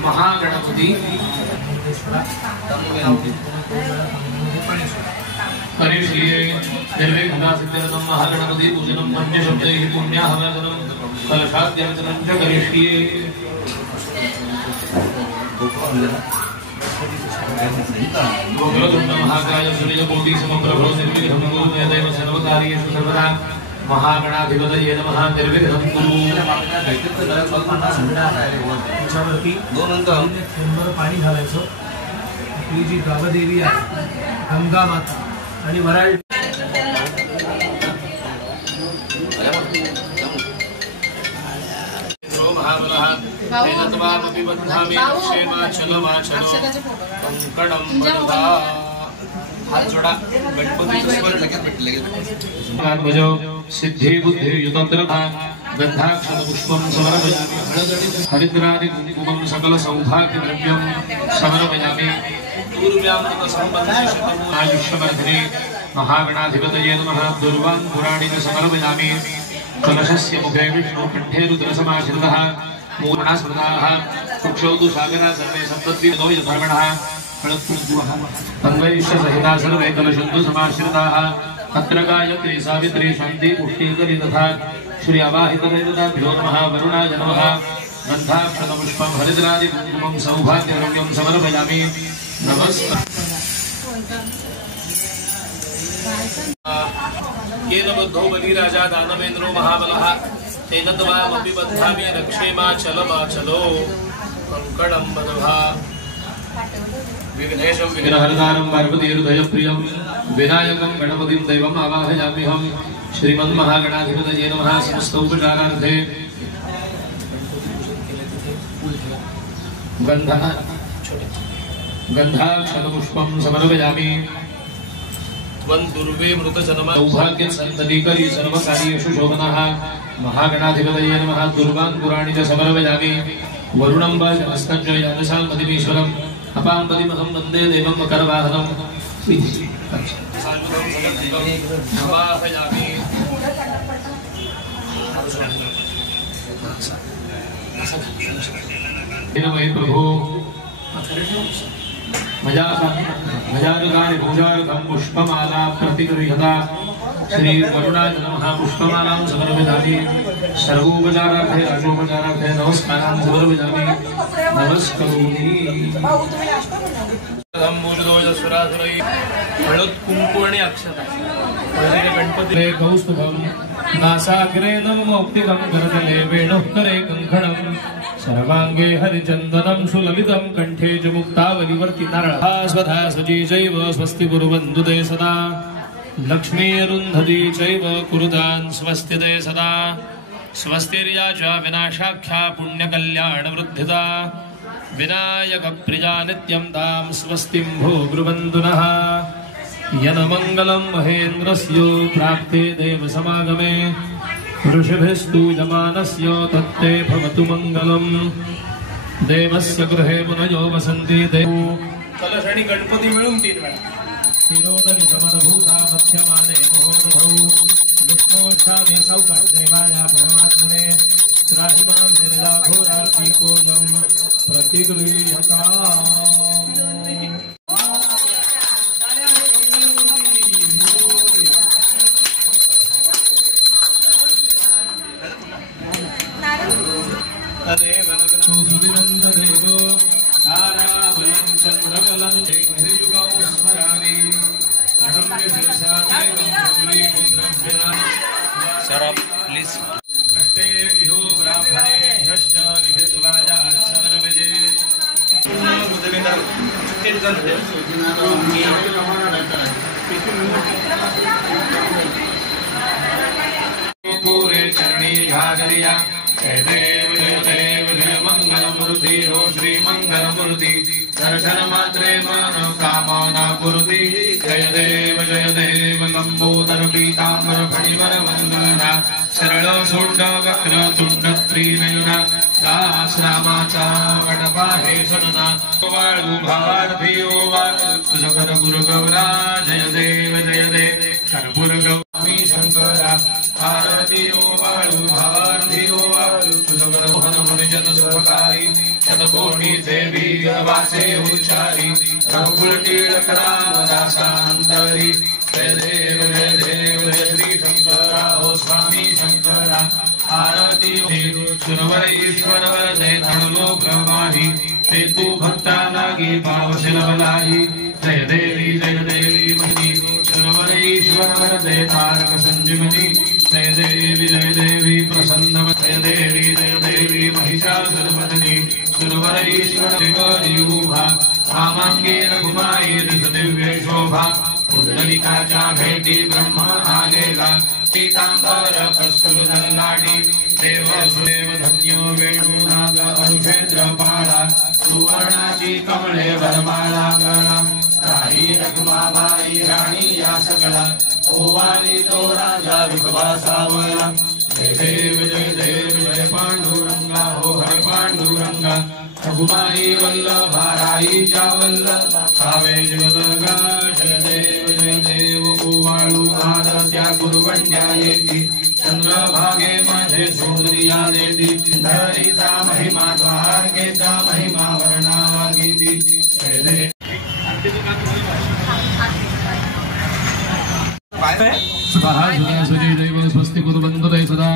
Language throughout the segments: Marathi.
महागणपति हरिश्रिये निर्विघ्ना सिद्धिरतं महागणपति पूजनं पंचशब्दैः पुण्याहवचनं कलशाद्यर्चनं च करिष्ये। गोकुलतुण्ड महाकाय सूर्यकोटि समप्रभो निर्विघ्नं कुरु मे देव सर्वकार्येषु सर्वदा महागणाधिपतये नमः। निर्विघ्नं कुरु। पाणी घालायचं। आपली जी गावदेवी आहे गंगा माता आणि वराळ सिद्धि बुद्धि युतंत्रता गंधाक्षत पुष्पं समर्पयामि। हरिद्रादि कुंकुमं सकल सौभाग्य द्रव्यं समर्पयामि। आयुष्यवर्धने महागणाधिपतये नमः। दुर्वां पुराणिं समर्पयामि। कलशस्य मुखे विष्णु कंठे रुद्रसमाश्रितः मूर्णा स्मृताः कुक्षौ तु सागरा सर्वे सप्तद्विनो यधर्मणः अन्वैश्य सहिता सर्वे कलशन्तु समाश्रिताः। अत्र गायत्री सावित्री शान्ति पुष्टिकरी तथा श्री अवाहितदेवताभ्यो नमः। वरुणाय नमः। गन्धाक्षतपुष्पं हरिद्रादि कुङ्कुमं सौभाग्यद्रव्यं समर्पयामि। नमस्कार। येन बद्धो बलिराजा दानवेन्द्रो महाबलः तेन त्वामपि बद्धामि रक्षेमाचलमाचलो कंकणं बद्ध्वा। विघ्नेशं विघ्नहरतारं पार्वतीहृदयप्रियं विनायकं गणपतिं दैवम् आवाहयाम्यहं। श्रीमन्महागणाधिपतये नमः। समस्तोपचारार्थे गन्धाक्षतपुष्पं समर्पयामि। वन्दुर्वे मृतजन्म सौभाग्य सन्ततिकरी सर्वकार्येषु शोभनः महागणाधिपतये नमः। दुर्वां पुराणि च समर्पयामि। वरुणं वा जनस्तञ्च यादशाल्मतिमीश्वरम् अपाम्पतिमहं वन्दे देवं मकरवाहनं। प्रभो मजारुकानि पूजार्थं पुष्पमाला प्रतिगृह्यता। श्री वरुणाय नमः। पुष्पमालां समर्पयामि। सर्वोपचारार्थे राजोपचारार्थे नमस्कारां समर्पयामि। नमस्करोमि। हळद कुंकू आणि अक्षता गणपती कौस्तुभं नासाग्रे नवमौक्तिकं करतले वेणुः करे कंकणं सर्वांगे हरिचन्दनं सुललितं कंठे च मुक्तावलिवर्ति नारळा स्वधा सजी चैव स्वस्ति कुर्वन्तु ते सदा लक्ष्मीरुन्धती चैव कुरुतां स्वस्ति ते सदा स्वस्तिर्या च विनाशाख्या पुण्यकल्याणवृद्धिता विनायकप्रिया नित्यं तां स्वस्तिं भो ब्रुवन्तु नः। यन्मङ्गलं महेन्द्रस्य प्राप्ते देवसमागमे ऋषिभिस्तु यमानस्य तत्ते भवतु मङ्गलम्। देवस्य गृहे मुनयो वसन्ति देवो कलशणी गणपती मिळून 3 वेळा शिरोदरी समदभूता मध्यमाने महोदधौ विष्णोर्षामे सौकट देवाय परमात्मने त्राहिमां निर्लाभोरात्मिकोऽयं प्रतिगृह्यताम्। सुदिनन्ददेवो ताराबलं चन्द्रबलं हरियुगौ स्मरामि। Sir, please. अष्टेभ्यो ब्राह्मणेभ्यश्च निहितवाजात् समर्पये। पूरे चरणी भागरिया जय देव जय मंगलमूर्ति हो श्री मंगलमूर्ति दर्शन मात्रे मनोकामना पूर्ति। जय देव लंबोदर पीतांबर फणिवर वंदना सरळ सोंड वक्र तुंड त्रिनयना दास रामाचा वडपा हे सदना वाळू भावार्थी ओ तुझ कर गुरु गौरा। जय देव कर्पूर गौरी शंकरा आरती ओ वाळू भावार्थी ओ तुझ कर मोहन मुनि जन सुखकारी शतकोट कोणी देवी वासे उच्चारी रघुकुल टिळक रामदासांतरी जय देव जय देव जय श्री शंकरा ओ स्वामी शंकरा आरती सुरवर ईश्वर वरदे धनलो ब्रह्माही ते तू भक्ता लागी पावशिल बलाही जय देवी मनी सुरवर ईश्वर वरदे तारक संजीवनी जय देवी प्रसन्न जय देवी महिषासुरमर्दिनी सुरवर ईश्वर देवरीभा कामांगे रघुमाई दिव्य शोभा पुंडलिकाच्या भेटी ब्रह्म आलेला पीतांबर कस्तुरी लाडी देवसुदेव धन्यो वेणुनाद अनुषेद्र पाळा सुवर्णाची कमळे वरमाळा गळा राही रखुमाबाई राणी या सकळा ओवाळी तो राजा विश्वासावला जय देव जय पांडुरंगा हो हरे पांडुरंगा रघुमाई वल्लभा राईच्या वल्लभा कावे जगदगा जय देव ओवाळू आरत्या गुरुवंड्या येती चंद्रभागे माझे सूर्या देती धरीचा महिमा द्वारकेचा महिमा वर्णावा गीती जय देव स्वस्ति कुरुबंधुदय सदा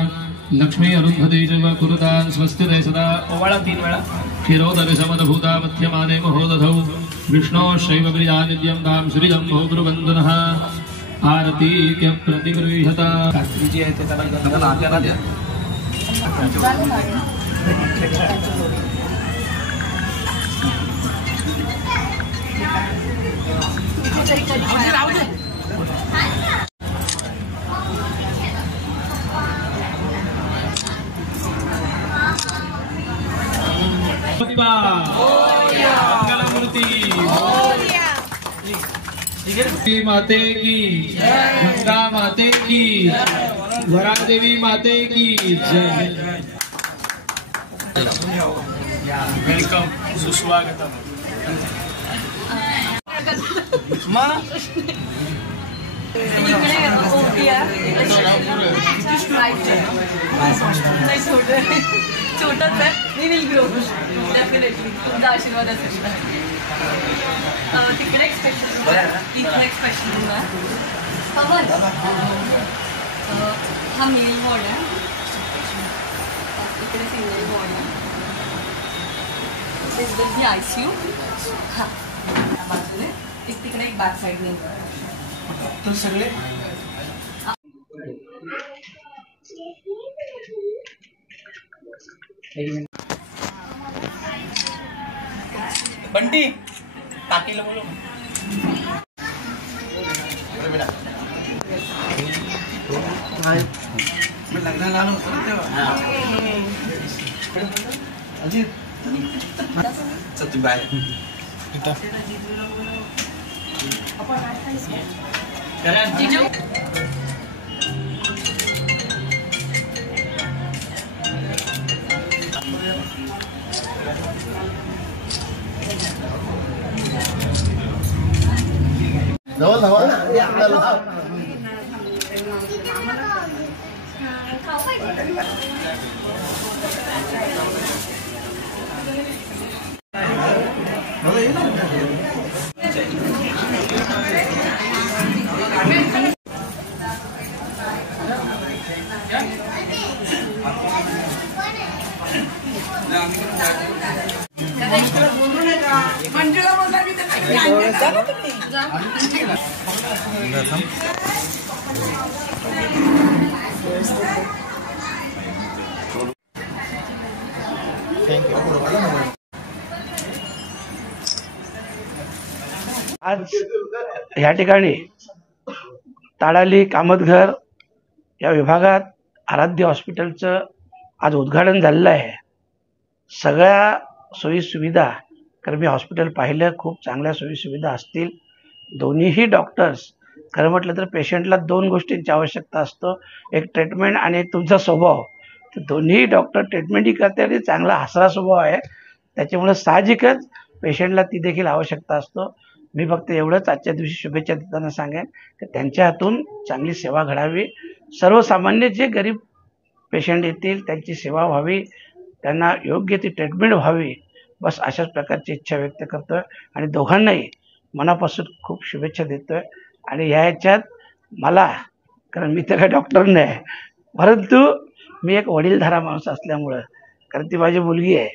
लक्ष्मी अरुंधते च कुरुतान् स्वस्तिदय सदा ओवाळा 3 वेळा क्षीरोदरे समदभूता मध्यमाने महोदधौ विष्णोश्चैव प्रियानित्यं तां श्रीजं भोगुरुबन्धुनः आरतीक्य प्रतिगृह्यता जी आहे ते त्याला गंध आपल्याला द्या मंगलमूर्ति माते की गंगा माते की वरादेवी माते की जय। वेलकम सुस्वागतम। छोटा sir me will grow definitely तुमचा आशीर्वाद असेल तिकडे एक स्पेशल इकडे एक स्पेशल पवन हा मेल वॉर्ड आहे इकडे सिंगल वॉर्ड आहे दिस विल बी ICU हां बाजूने एक तिकडे एक बॅक साईडने तर सगळे बंटी काकीला बोलव मी लग्नाला आलो होतो ना तेव्हा अजित चल बाय जिजू जवळ धावा ना आज या ठिकाणी ताडाली कामतघर या विभागात आराध्य हॉस्पिटलचं आज उद्घाटन झालेलं आहे। सगळ्या सोयी सुविधा कारण मी हॉस्पिटल पाहिलं खूप चांगल्या सोयी सुविधा असतील। दोन्हीही डॉक्टर्स खरं म्हटलं तर पेशंटला 2 गोष्टींची आवश्यकता असतो, एक ट्रीटमेंट आणि एक तुमचा स्वभाव। तर दोन्ही डॉक्टर ट्रीटमेंटही करते आणि चांगला हसरा स्वभाव आहे, त्याच्यामुळे साहजिकच पेशंटला ती देखील आवश्यकता असतो। मी फक्त एवढंच आजच्या दिवशी शुभेच्छा देताना सांगेन की त्यांच्या हातून चांगली सेवा घडावी, सर्वसामान्य जे गरीब पेशंट येतील त्यांची सेवा व्हावी, त्यांना योग्य ती ट्रीटमेंट व्हावी बस अशाच प्रकारची इच्छा व्यक्त करतोय आणि दोघांनाही मनापासून खूप शुभेच्छा देतोय. आणि ह्याच्यात मला, कारण मी तर काय डॉक्टर नाही, परंतु मी एक वडीलधारा माणूस असल्यामुळं, कारण ती माझी मुलगी आहे,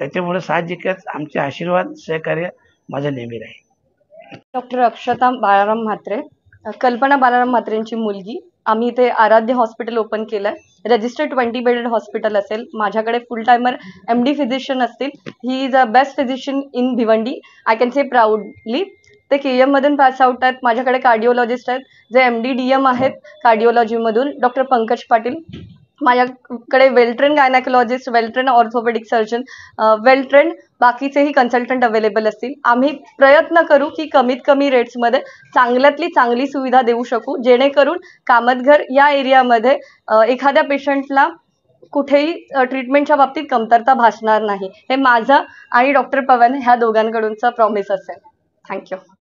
त्याच्यामुळे साहजिकच आमचे आशीर्वाद सहकार्य माझं नेहमी राहील. डॉक्टर अक्षता बाळाराम म्हात्रे, कल्पना बाळाराम म्हात्रेंची मुलगी. आम्ही इथे आराध्य हॉस्पिटल ओपन केलं आहे. रजिस्टर्ड 20 बेडेड हॉस्पिटल असेल. माझ्याकडे फुल टायमर MD फिजिशियन असतील. He is a best physician in Bhiwandi, I can say proudly. ते KM मधून पास आउट आहेत. माझ्याकडे कार्डिओलॉजिस्ट आहेत जे MD DM आहेत कार्डिओलॉजीमधून, डॉक्टर पंकज पाटील. माझ्याकडे वेल ट्रेन गायनॅकोलॉजिस्ट, वेल ट्रेन ऑर्थोपेडिक सर्जन, वेल ट्रेन बाकीचेही कन्सल्टंट अवेलेबल असतील. आम्ही प्रयत्न करू की कमीत कमी रेट्समध्ये चांगल्यातली चांगली सुविधा देऊ शकू, जेणेकरून कामतघर या एरियामध्ये एखाद्या पेशंटला कुठेही ट्रीटमेंटच्या बाबतीत कमतरता भासणार नाही. हे माझं आणि डॉक्टर पवन ह्या दोघांकडूनचा प्रॉमिस असेल. थँक्यू.